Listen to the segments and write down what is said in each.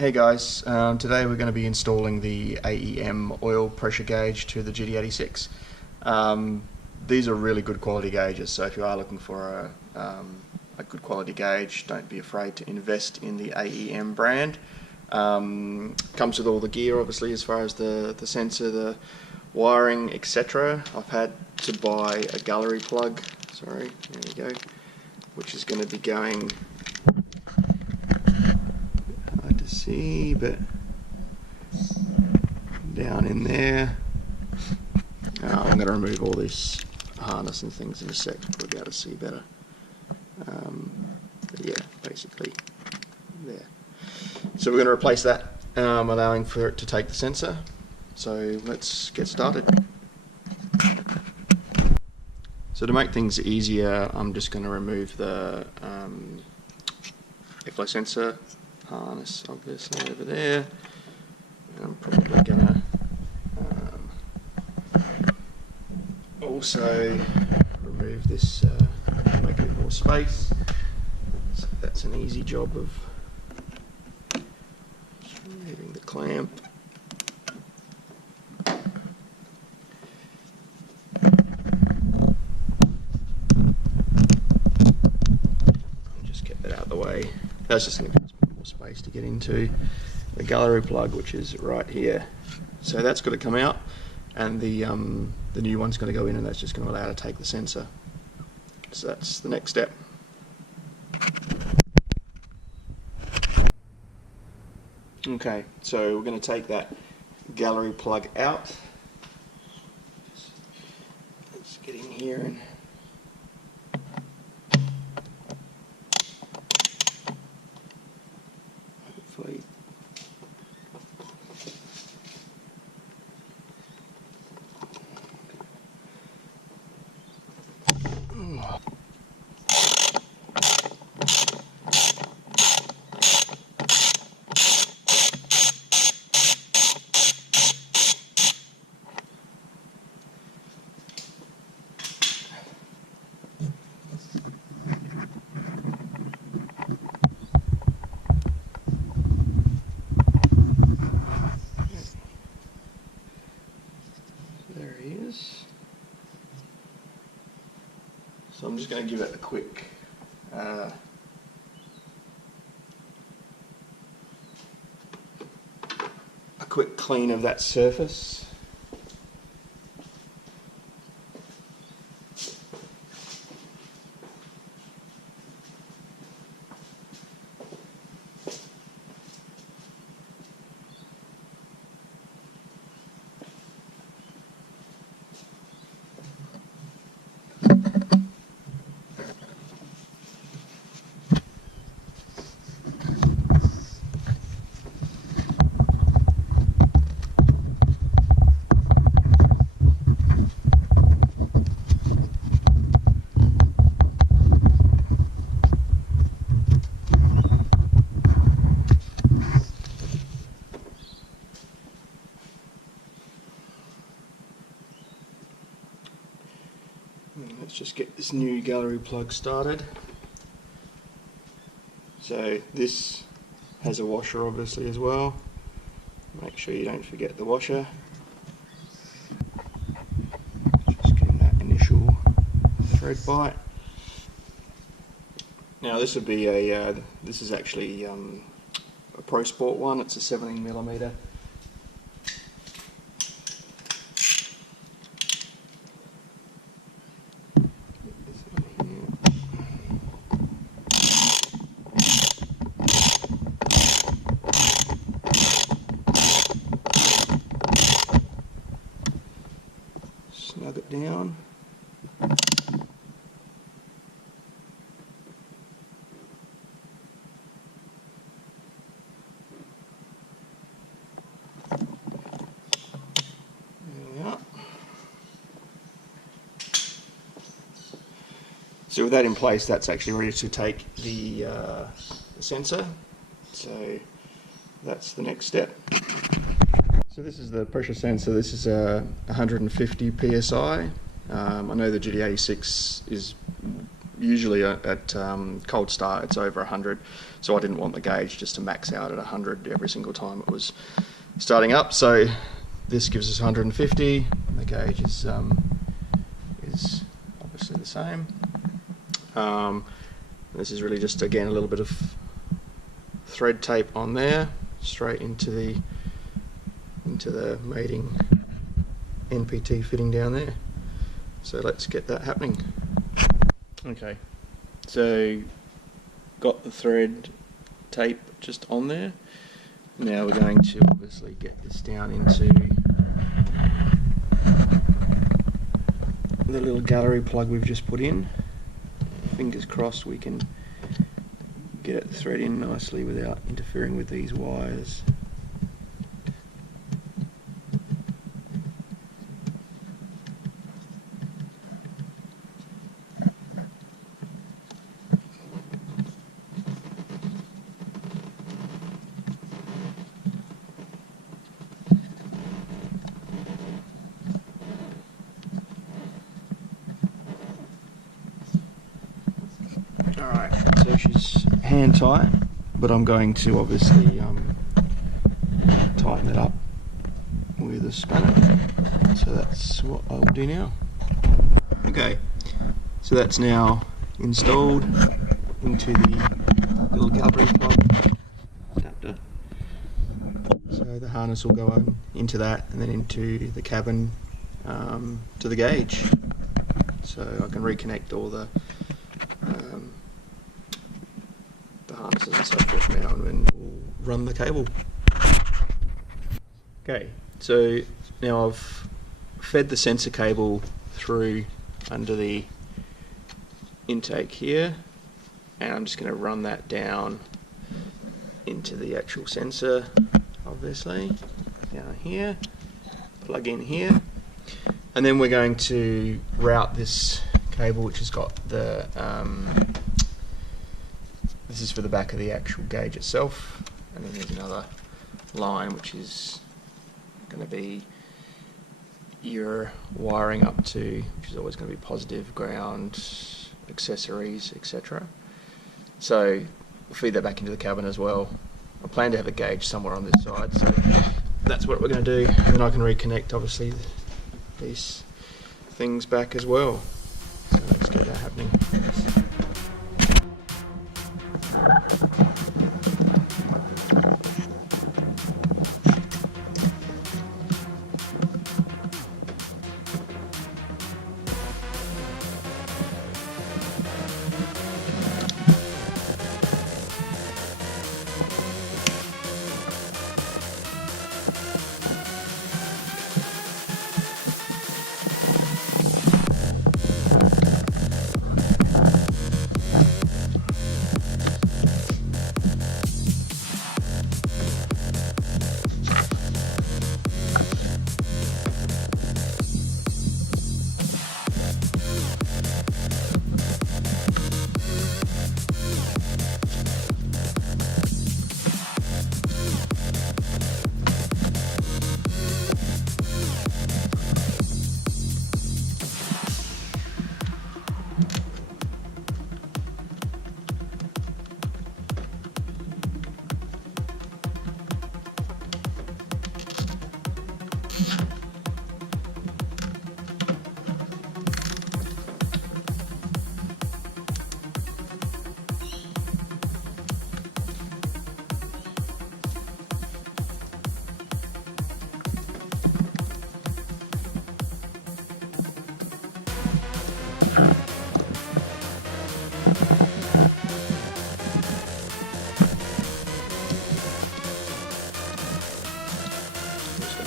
Hey guys, today we're going to be installing the AEM Oil Pressure Gauge to the GT86. These are really good quality gauges, so if you are looking for a good quality gauge, don't be afraid to invest in the AEM brand. Comes with all the gear obviously, as far as the sensor, the wiring, etc. I've had to buy a gallery plug, sorry, there we go, which is going to be going, hard to see, but down in there. I'm going to remove all this harness and things in a sec, we'll be able to see better. But yeah, basically there. So we're going to replace that, allowing for it to take the sensor. So let's get started. So to make things easier, I'm just going to remove the airflow sensor harness obviously over there. And I'm probably going to also remove this, make a bit more space. So that's an easy job of just removing the clamp. Just get that out of the way. That's just going to give us a bit more space to get into the gallery plug, which is right here. So that's got to come out, and the new one's going to go in, and that's just going to allow it to take the sensor. So that's the next step. Okay, so we're going to take that gallery plug out. Let's get in here and hopefully there he is. So I'm just going to give it a quick clean of that surface. Let's just get this new gallery plug started. So this has a washer obviously as well. Make sure you don't forget the washer. Just getting that initial thread bite. Now this would be a, this is actually a Pro Sport one, it's a 17mm. Snug it down. There we are. So with that in place, that's actually ready to take the sensor. So that's the next step. So this is the pressure sensor. This is 150 psi. I know the GT86 is usually at cold start it's over 100, so I didn't want the gauge just to max out at 100 every single time it was starting up. So this gives us 150. The gauge is obviously the same. This is really just, again, a little bit of thread tape on there, straight into the mating NPT fitting down there. So let's get that happening. Okay, so got the thread tape just on there. Now we're going to obviously get this down into the little gallery plug we've just put in. Fingers crossed we can get the thread in nicely without interfering with these wires. Alright, so she's hand tight, but I'm going to obviously tighten it up with a spanner. So that's what I will do now. Okay, so that's now installed into the little gallery plug adapter. So the harness will go on into that and then into the cabin to the gauge. So I can reconnect all the harnesses and so forth now, and then we'll run the cable. Okay, so now I've fed the sensor cable through under the intake here, and I'm just going to run that down into the actual sensor, obviously, down here, plug in here, and then we're going to route this cable, which has got the this is for the back of the actual gauge itself, and then there's another line which is going to be your wiring up to, which is always going to be positive, ground, accessories, etc. So we'll feed that back into the cabin as well. I plan to have a gauge somewhere on this side, so that's what we're going to do, and then I can reconnect obviously these things back as well. So let's get that happening.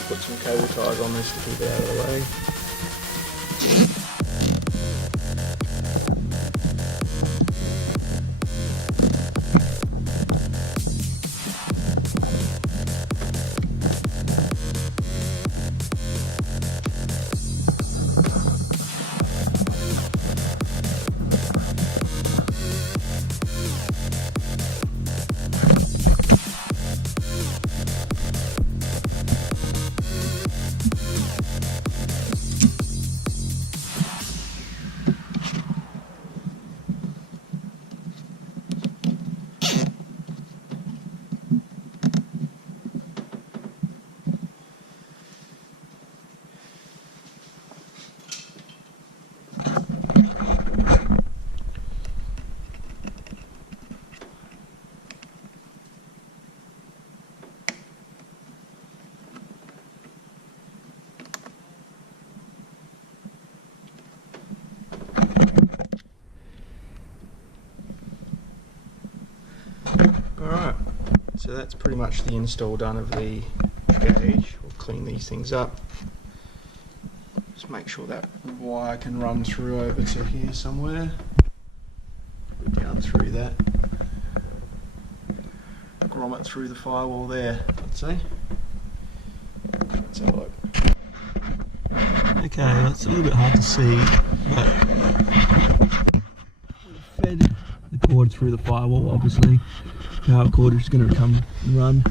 Put some cable ties on this to keep it out of the way. So that's pretty much the install done of the gauge. We'll clean these things up. Just make sure that wire can run through over to here somewhere. Down through that. Grommet through the firewall there, I'd say. Let's have a look. Okay, that's a little bit hard to see, but we've fed the cord through the firewall, obviously. Power cord is going to come and run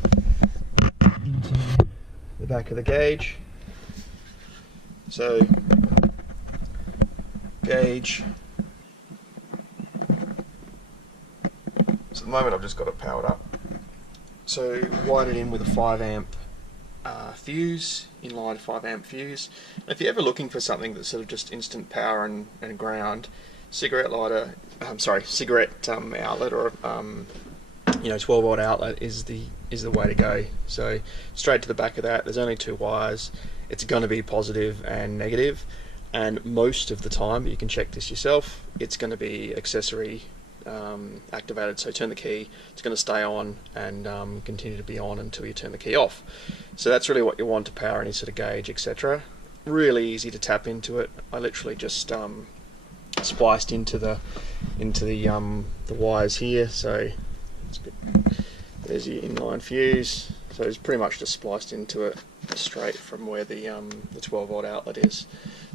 into The back of the gauge. So, gauge. So at the moment I've just got it powered up. So wired it in with a 5 amp fuse, inline 5 amp fuse. And if you're ever looking for something that's sort of just instant power and ground, cigarette outlet or 12 volt outlet is the way to go. So straight to the back of that. There's only 2 wires. It's going to be positive and negative, and most of the time, you can check this yourself, it's going to be accessory activated. So turn the key, it's going to stay on and continue to be on until you turn the key off. So that's really what you want to power any sort of gauge, etc. Really easy to tap into it. I literally just spliced into the wires here. So there's your inline fuse. So it's pretty much just spliced into it straight from where the 12 volt outlet is.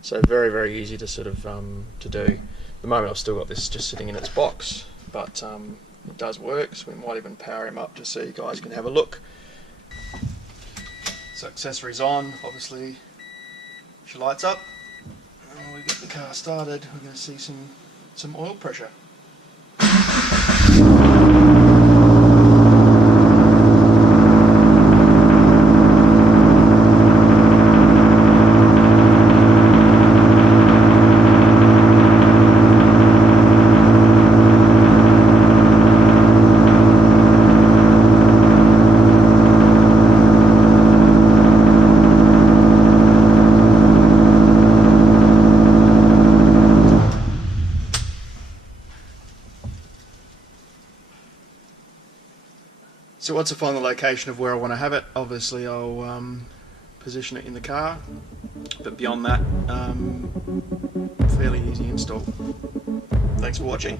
So very, very easy to sort of to do. At the moment I've still got this just sitting in its box, but it does work, so we might even power him up just so you guys can have a look. So accessories on, obviously she lights up, and when we get the car started we're going to see some oil pressure. So once I find the location of where I want to have it, obviously I'll position it in the car, but beyond that, fairly easy install. Thanks for watching.